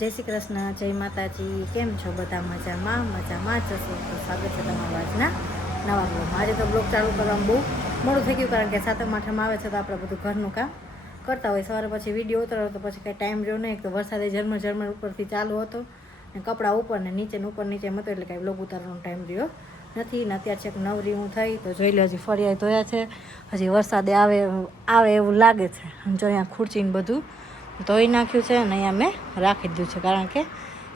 જય શ્રી કૃષ્ણ, જય માતાજી. કેમ છો બધા? મજામાં જ જશો તો સ્વાગત છે તમારા આજના નવા બ્લોગમાં. આજે તો બ્લોગ ચાલુ કરવામાં બહુ મોડું થઈ ગયું, કારણ કે 7મ 8મ આવે છે તો આપણે બધું ઘરનું કામ કરતા હોય. સવારે પછી વિડીયો ઉતારો તો પછી કંઈ ટાઈમ રહ્યો નહીં. તો વરસાદે ઝરમર ઉપરથી ચાલુ હતો ને કપડાં ઉપર ને નીચે હતો, એટલે કાંઈ બ્લોગ ઉતારવાનો ટાઈમ રહ્યો નથી. ને અત્યારે છેક નવરી હું થઈ તો જોઈ લો, હજી ફળિયા ધોયા છે. હજી વરસાદે આવે એવું લાગે છે. જો અહીંયા ખુરચીને બધું ધોઈ નાખ્યું છે અને અહીંયા મેં રાખી દીધું છે, કારણ કે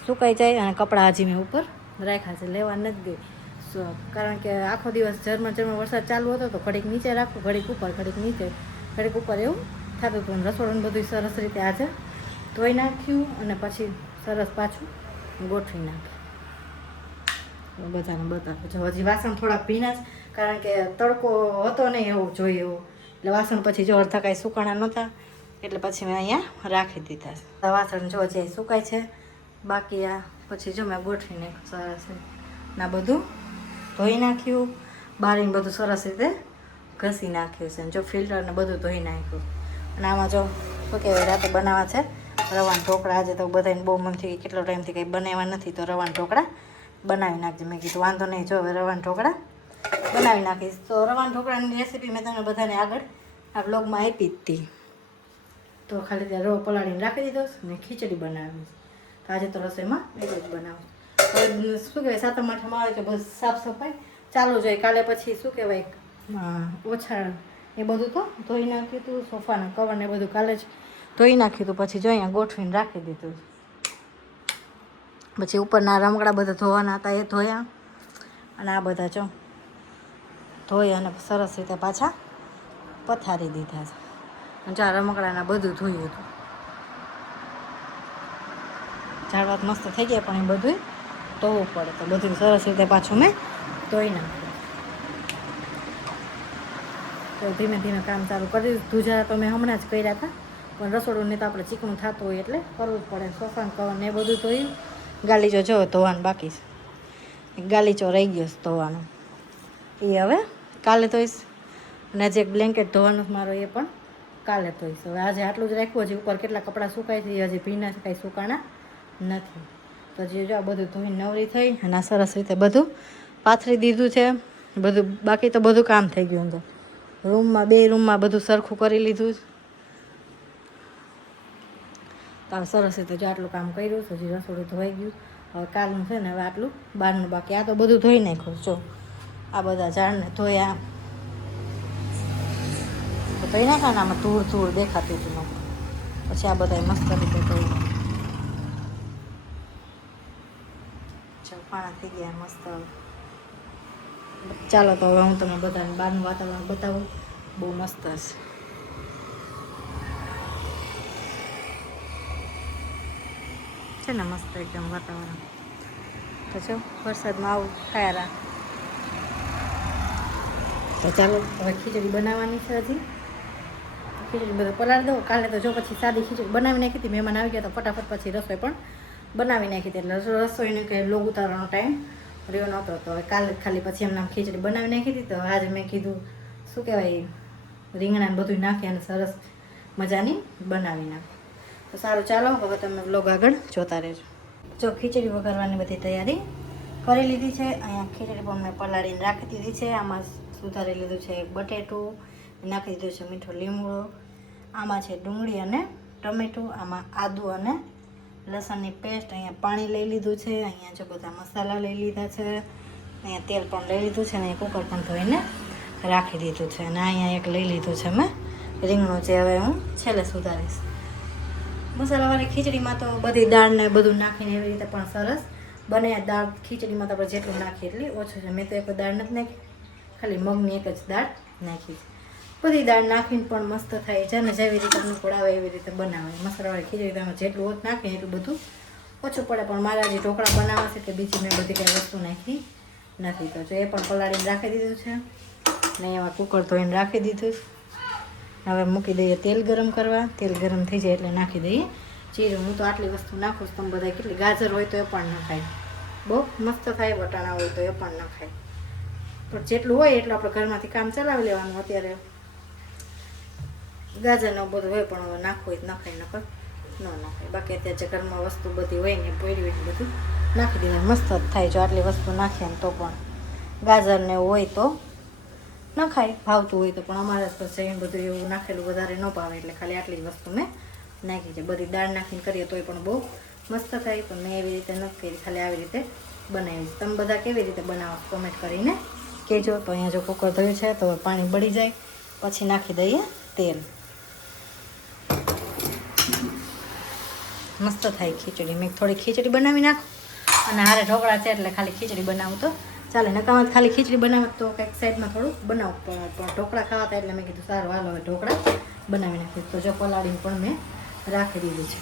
સુકાઈ જાય. અને કપડાં હજી મેં ઉપર રાખ્યા છે, લેવા નથી ગઈ. કારણ કે આખો દિવસ ઝરમર વરસાદ ચાલુ હતો તો ઘડીક નીચે રાખું, ઘડીક ઉપર, ઘડીક નીચે, ઘડીક ઉપર એવું થતું હતું. રસોડું બધું સરસ રીતે આજે ધોઈ નાખ્યું અને પછી સરસ પાછું ગોઠવી નાખ્યું. બધાને બતાવું છું. હજી વાસણ થોડાક ભીના જ, કારણ કે તડકો હતો નહીં એવું જોઈએ એવું, એટલે વાસણ પછી જો અડધા કાંઈ સુકાણા નહોતા, એટલે પછી મેં અહીંયા રાખી દીધા છે. વાસણ જો જે સુકાય છે, બાકી આ પછી જો મેં ગોઠવી નાખ્યું સરસ ના, બધું ધોઈ નાખ્યું. બારીને બધું સરસ રીતે ઘસી નાખ્યું છે. જો ફિલ્ટર ને બધું ધોઈ નાખ્યું. અને આમાં જો શું કહેવાય, રાતે બનાવવા છે રવાના ઢોકળા. આજે તો બધાને બહુ મન થઈ, કેટલો ટાઈમથી કંઈ બનાવ્યા નથી, તો રવાના ઢોકળા બનાવી નાખજે. મેં કીધું વાંધો નહીં, જો હવે રવાના ઢોકળા બનાવી નાખીશ. તો રવાના ઢોકળાની રેસીપી મેં તમને બધાને આગળ આ બ્લોગમાં આપી જ હતી. તો ખાલી ત્યાં રવો પલાળીને રાખી દીધો ને ખીચડી બનાવી. તો આજે તો રસોઈમાં એટલું જ બનાવું. હવે શું કહેવાય, 7મ 8મ આવે તો બસ સાફ સફાઈ ચાલુ જ હોય. કાલે પછી શું કહેવાય, ઓછાણ એ બધું તો ધોઈ નાખ્યું હતું. સોફાના કવર ને બધું કાલે જ ધોઈ નાખ્યું હતું. પછી જો અહીંયા ગોઠવીને રાખી દીધું. પછી ઉપરના રમકડા બધા ધોવાના હતા, એ ધોયા. અને આ બધા જો ધોઈ અને સરસ રીતે પાછા પથારી દીધા છે. ચાર રમકડાના બધું ધોયું હતું. ઝાડવાત મસ્ત થઈ ગયા, પણ એ બધું ધોવું પડે, તો બધું સરસ રીતે પાછું મેં ધોઈ નાખ્યું. તો ધીમે ધીમે કામ ચાલુ કરી દીધું. ધુજા તો મેં હમણાં જ કર્યા હતા, પણ રસોડુંને તો આપણે ચીકણું થતું હોય એટલે કરવું જ પડે. સોફાન કવર ને એ બધું ધોયું. ગાલીચો જો ધોવાનું બાકી છે, ગાલીચો રહી ગયો છે ધોવાનો, એ હવે કાલે ધોઈશ. અને હજી એક બ્લેન્કેટ ધોવાનું મારો, એ પણ કાલે ધોઈશ. હવે આજે આટલું જ રાખ્યું. હજી ઉપર કેટલા કપડાં સુકાય છે, હજી ભીના છે, કાંઈ સુકાણા નથી. તો હજી જો આ બધું ધોઈને નવરી થઈ અને આ સરસ રીતે બધું પાથરી દીધું છે. બધું બાકી તો બધું કામ થઈ ગયું. તો રૂમમાં 2 રૂમમાં બધું સરખું કરી લીધું. તો સરસ રીતે જો આટલું કામ કર્યું છે. હજી રસોડું ધોઈ ગયું. હવે કાલનું છે ને, હવે આટલું બહારનું બાકી. આ તો બધું ધોઈ નાખ્યું. જો આ બધા ઝાડને ધોયા, ધોઈ નાખ્યા ને આમાં ધૂળ દેખાતી હતી. પછી આ બધા મસ્ત રીતે ધોઈ પાણા થઈ ગયા મસ્ત. ચાલો તો હવે હું તમને બધાને બહારનું વાતાવરણ બતાવું. બહુ મસ્ત છે ને, મસ્ત એકદમ વાતાવરણ. તો જો વરસાદમાં આવું થયા રાખ. તો ચાલો હવે ખીચડી બનાવવાની છે. હજી ખીચડી બધું પલાળી દઉં. કાલે તો જો પછી સાદી ખીચડી બનાવી નાખી હતી. મહેમાન આવી ગયા તો ફટાફટ પછી રસોઈ પણ બનાવી નાખી હતી. એટલે રસોઈને કંઈ બ્લોગ ઉતારવાનો ટાઈમ રહ્યો નહોતો. તો હવે કાલે ખાલી પછી એમને ખીચડી બનાવી નાખી હતી. તો આજે મેં કીધું શું કહેવાય, રીંગણાને બધું નાખી અને સરસ મજાની બનાવી નાખું. તો સારું, ચાલો હવે તમે બ્લોગ આગળ જોતા રહેજો. જો ખીચડી વઘારવાની બધી તૈયારી કરી લીધી છે. અહીંયા ખીચડી પણ મેં પલાળીને રાખી દીધી છે. આમાં સુધારી લીધું છે બટેટું, નાખી દીધું છે મીઠો લીમડો, આમાં છે ડુંગળી અને ટમેટું, આમાં આદુ અને લસણની પેસ્ટ, અહીંયા પાણી લઈ લીધું છે. અહીંયા જો બધા મસાલા લઈ લીધા છે. અહીંયા તેલ પણ લઈ લીધું છે. અને કુકર પણ ધોઈને રાખી દીધું છે. અને અહીંયા એક લઈ લીધું છે મેં રીંગણું, જે હવે હું છેલ્લે સુધારીશ. મસાલાવાળી ખીચડીમાં તો બધી દાળ ને બધું નાખીને એવી રીતે પણ સરસ બને. દાળ ખીચડીમાં તો આપણે જેટલું નાખીએ એટલી ઓછું છે. મેં તો એક દાળ નથી નાખી, ખાલી મગની એક જ દાળ નાખી છે. બધી દાળ નાખીને પણ મસ્ત થાય છે. ને જેવી રીતે અનુકૂળ આવે એવી રીતે બનાવે. મસાલાવાળી ખીચડી તમે જેટલું ઓછું નાખીએ એટલું બધું ઓછું પડે. પણ મારા જે ઢોકળા બનાવવા છે, કે બીજી મેં બધી કાંઈ વસ્તુ નાખી નથી. તો જો એ પણ પલાળીને રાખી દીધું છે. ને એમાં કુકર ધોઈને રાખી દીધું છે. હવે મૂકી દઈએ તેલ ગરમ કરવા. તેલ ગરમ થઈ જાય એટલે નાખી દઈએ જીરું. હું તો આટલી વસ્તુ નાખું છું. તમે બધા કેટલી, ગાજર હોય તો એ પણ ન ખાય, બહુ મસ્ત થાય. વટાણા હોય તો એ પણ ન ખાય. પણ જેટલું હોય એટલું આપણે ઘરમાંથી કામ ચલાવી લેવાનું. અત્યારે ગાજરનું બધું હોય, પણ હવે નાખવું હોય તો નખાય, નકર ન નાખાય. બાકી અત્યારે જે ઘરમાં વસ્તુ બધી હોય ને પોરી હોય ને બધું નાખી દેવાય, મસ્ત જ થાય. જો આટલી વસ્તુ નાખીએ ને તો પણ ગાજર ને એવું હોય તો ન ખાય, ભાવતું હોય તો. પણ અમારે તો છે બધું એવું નાખેલું વધારે ન ભાવે, એટલે ખાલી આટલી જ વસ્તુ મેં નાખી છે. બધી દાળ નાખીને કરીએ તોય પણ બહુ મસ્ત થાય, પણ મેં એવી રીતે નથી કરી, ખાલી આવી રીતે બનાવી. તમે બધા કેવી રીતે બનાવો કોમેન્ટ કરીને કહેજો. તો અહીંયા જો કુકર ધોયું છે તો પાણી બળી જાય પછી નાખી દઈએ તેલ. મસ્ત થાય ખીચડી. મેં થોડી ખીચડી બનાવી નાખું અને હારે ઢોકળા છે એટલે ખાલી ખીચડી બનાવું તો ચાલે. નકામાં ખાલી ખીચડી બનાવત તો કંઈક સાઈડમાં થોડું બનાવવું પણ ઢોકળા ખાવા હતા એટલે મેં કીધું સારું હાલો હવે ઢોકળા બનાવી નાખીએ. તો જો પલાળીને પણ મેં રાખી દીધું છે.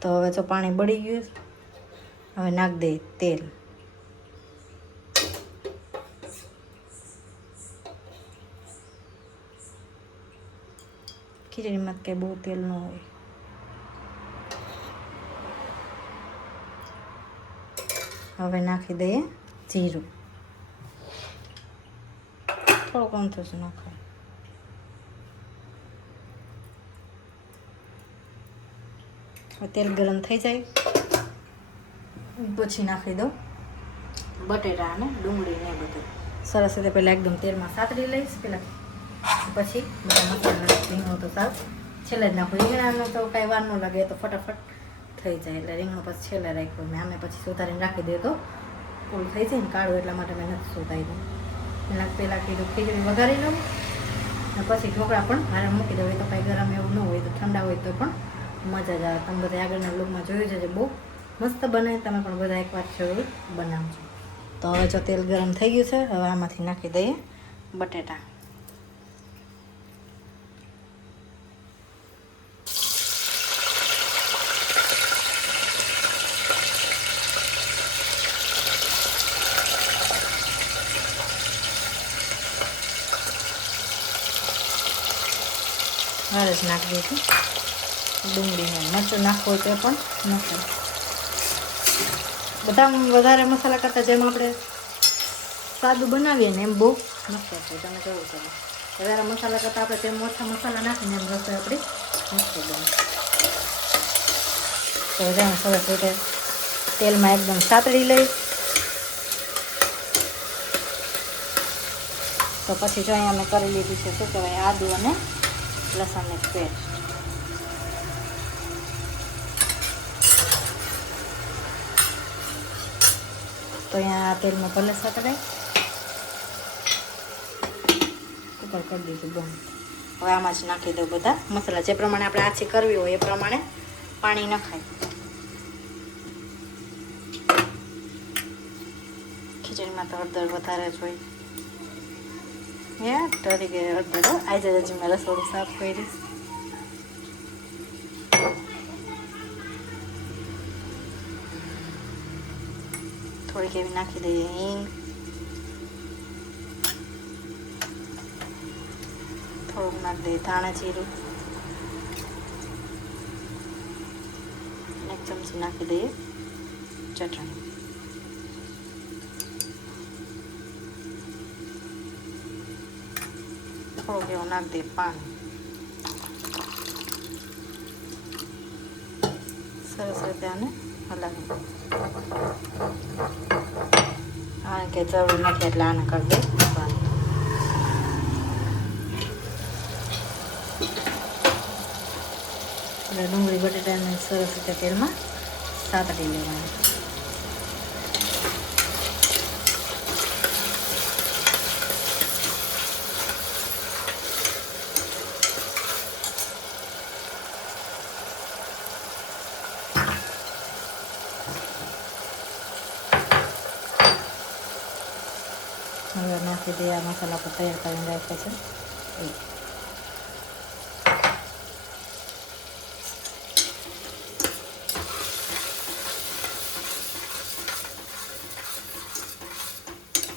તો હવે જો પાણી બળી ગયું, હવે નાખ દઈએ તેલ. ખીચડીમાં કંઈ બહુ તેલ ન હોય. હવે નાખી દઈએ જીરું, થોડુંક અમથું જ નાખાય. તેલ ગરમ થઈ જાય પછી નાખી દઉં બટેટા અને ડુંગળી ને બધું સરસ રીતે પહેલાં એકદમ તેલમાં સાતરી લઈશ પહેલાં, પછી બધા મસાલા રીંગણું તો સાવ છેલ્લે જ નાખું. રીંગણાનો તો કાંઈ વાર ન લાગે, તો ફટાફટ થઈ જાય, એટલે રીંગણું પછી છેલ્લે રાખ્યું મેં. આમે પછી સુધારીને રાખી દે તો ફૂલ થઈ જાય ને કાળું, એટલા માટે મેં નથી સુધારી દઉં. પહેલાં કીધું ખીચડી વઘારી લઉં અને પછી ઢોકળા પણ હારે મૂકી દઉં. એ તો કાંઈ ગરમ એવું ન હોય, તો ઠંડા હોય તો પણ મજા જ આવે. તમે બધા આગળના બ્લોગમાં જોયું છે, જે બહુ મસ્ત બને. તમે પણ બધા એકવાર જરૂર બનાવજો. તો હવે જો તેલ ગરમ થઈ ગયું છે, હવે આમાંથી નાખી દઈએ બટેટા. હારે જ નાખી દઈશું ડુંગળીને. મરચું નાખવું હોય તો પણ નાખવું. બધા વધારે મસાલા કરતાં જેમ આપણે સાદું બનાવીએ ને એમ બહુ મસ્ત છે. તમે જોવું છો વધારે મસાલા કરતાં આપણે તેમ ઓછા મસાલા નાખીને એમ રસોઈ આપણી મસ્ત બને. તો જેમ સરસ રીતે તેલમાં એકદમ સાતળી લઈ. તો પછી જો અહીંયા મેં કરી લીધું છે શું કહેવાય આદુ અને લસણની પેસ્ટ. તો અહીંયા તેલમાં ભલે સતડાય, કુકર કરી દીધું બંધ. હવે આમાં જ નાખી દઉં બધા મસાલા. જે પ્રમાણે આપણે આછી કરવી હોય એ પ્રમાણે પાણી નખાય. ખીચડીમાં તો હળદર વધારે જ હોય. ડરી ગઈ હળદર. આજે હજી મેં રસોડું સાફ કરીશ. થોડીક એવી નાખી દઈએ હિંગ, થોડુંક નાખી દઈએ ધાણા જીરું, એક ચમચી નાખી દઈએ ચટણી. થોડુંક એવું નાખી દઈએ પાણી. સરસ રીતે આને હલાવી. આને કે જરૂર નથી એટલે આને કરી દે બંધ. એટલે ડુંગળી બટેટાને સરસ રીતે તેલમાં સાતળી લેવાની. હવે નાખી દઈએ આ મસાલા પર તૈયાર કરીને રાખ્યો છે એ.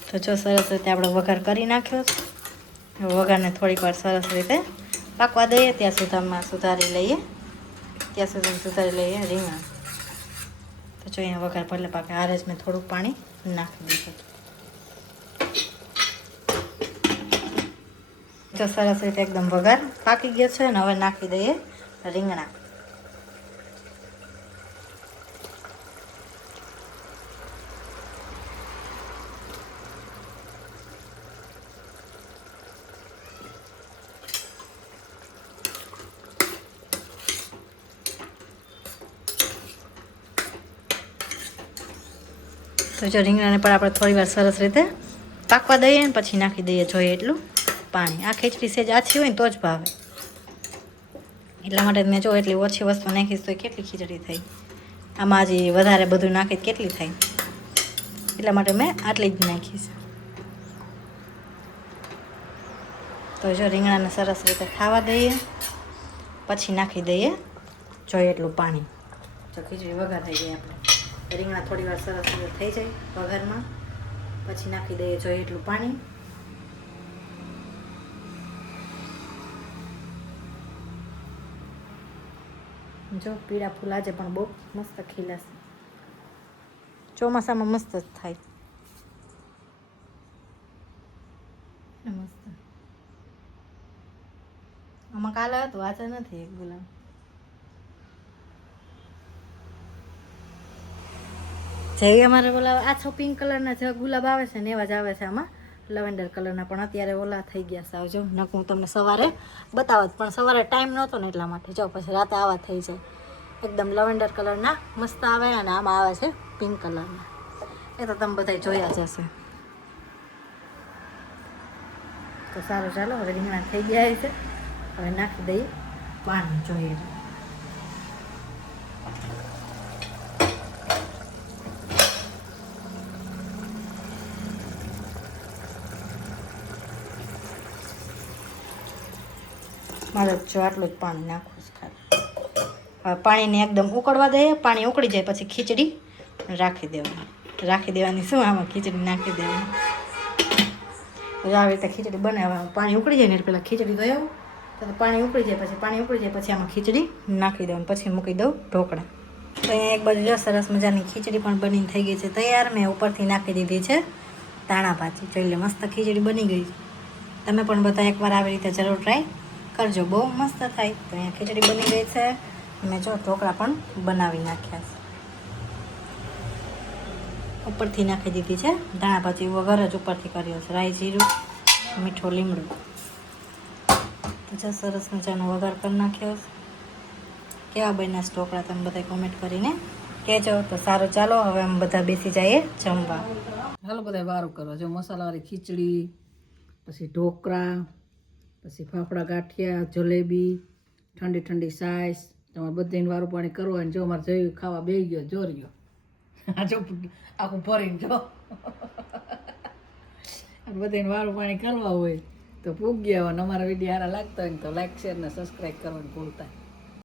તો જો સરસ રીતે આપણે વઘાર કરી નાખ્યો છે. વઘારને થોડીક વાર સરસ રીતે પાકવા દઈએ. ત્યાં સુધીમાં સુધારી લઈએ રીંગણ. તો જો અહીંયા વઘાર ભલે પાકે હારે જ મેં થોડુંક પાણી નાખી દીધું. જો સરસ રીતે એકદમ વઘાર પાકી ગયો છે અને હવે નાખી દઈએ રીંગણા. તો જો રીંગણાને પણ આપણે થોડી વાર સરસ રીતે પાકવા દઈએ ને પછી નાખી દઈએ જોઈએ એટલું પાણી. આ ખીચડી સેજ આછી હોય ને તો જ ભાવે, એટલા માટે મેં જો એટલી ઓછી વસ્તુ નાખીશ તો કેટલી ખીચડી થઈ. આમાં હજી વધારે બધું નાખી કેટલી થાય, એટલા માટે મેં આટલી જ નાખીશ. તો જો રીંગણાને સરસ રીતે ખાવા દઈએ પછી નાખી દઈએ જોઈએ એટલું પાણી. જો ખીચડી વઘાર થઈ ગઈ આપણે. રીંગણા થોડી વાર સરસ રીતે થઈ જાય વઘારમાં પછી નાખી દઈએ જોઈએ એટલું પાણી. જો પીળા ફૂલ આજે પણ બહુ મસ્ત ખીલાશે, ચોમાસામાં મસ્ત જ થાય મસ્ત. આમાં કાલે હતું આજે નથી. એક ગુલાબ જે અમારે ઓલા આછો પિંક કલરના જે ગુલાબ આવે છે ને એવા જ આવે છે આમાં લવેન્ડર કલરના, પણ અત્યારે ઓલા થઈ ગયા છે. આવજો નક હું તમને સવારે બતાવત, પણ સવારે ટાઈમ નહોતો ને એટલા માટે. જો પછી રાતે આવા થઈ જાય એકદમ લવેન્ડર કલરના મસ્ત આવે, અને આમાં આવે છે પિંક કલરના. એ તો તમે બધા જોયા જ હશે. તો સારું ચાલો હવે રીંગણા થઈ ગયા છે, હવે નાખી દઈએ પાણી જોઈએ. મારે જો આટલું જ પાણી નાખવું છે ખાલી. હવે પાણીને એકદમ ઉકળવા દઈએ. પાણી ઉકળી જાય પછી ખીચડી રાખી દેવાની શું આમાં ખીચડી નાખી દેવાની. આવી રીતે ખીચડી બનાવવા પાણી ઉકળી જાય ને એટલે પહેલાં ખીચડી તો એવું તો પાણી ઉકળી જાય પછી આમાં ખીચડી નાખી દેવાની, પછી મૂકી દઉં ઢોકળા. તો અહીંયા એક બાજુ જો સરસ મજાની ખીચડી પણ બનીને થઈ ગઈ છે તૈયાર. મેં ઉપરથી નાખી દીધી છે ધાણા ભાજી. જોઈ લે મસ્ત ખીચડી બની ગઈ. તમે પણ બધા એકવાર આવી રીતે જરૂર ટ્રાય કરજો, બહુ મસ્ત થાય. તો અહીંયા ખીચડી બની ગઈ છે. મેં જો ઢોકળા પણ બનાવી નાખ્યા છે. ઉપરથી નાખી દીધી છે ધાણા ભાજી, વઘાર જ ઉપરથી કર્યો છે. રાઈ જીરું, મીઠું, લીમડું. તો જો સરસ મજાનો વઘાર કરી નાખ્યો. કેવા બન્યા ઢોકળા તમે બધા કોમેન્ટ કરીને કહેજો. તો સારું ચાલો હવે અમે બધા બેસી જઈએ જમવા. હાલો બધા વારો કરો. જો મસાલાવાળી ખીચડી, પછી ઢોકળા, પછી ફાફડા ગાંઠિયા, જલેબી, ઠંડી ઠંડી સાઈસ. તમારે બધાને વારું પાણી કરવાનું. જો અમારે જયું ખાવા બેસી ગયો જોર્યો. આ જો આખું ભરીને જો બધાને વારું પાણી કરવા હોય તો પૂગ ગયા હોય. અમારા વિડીયો સારા લાગતા હોય ને તો લાઈક શેર ને સબસ્ક્રાઈબ કરવાનું ભૂલતા.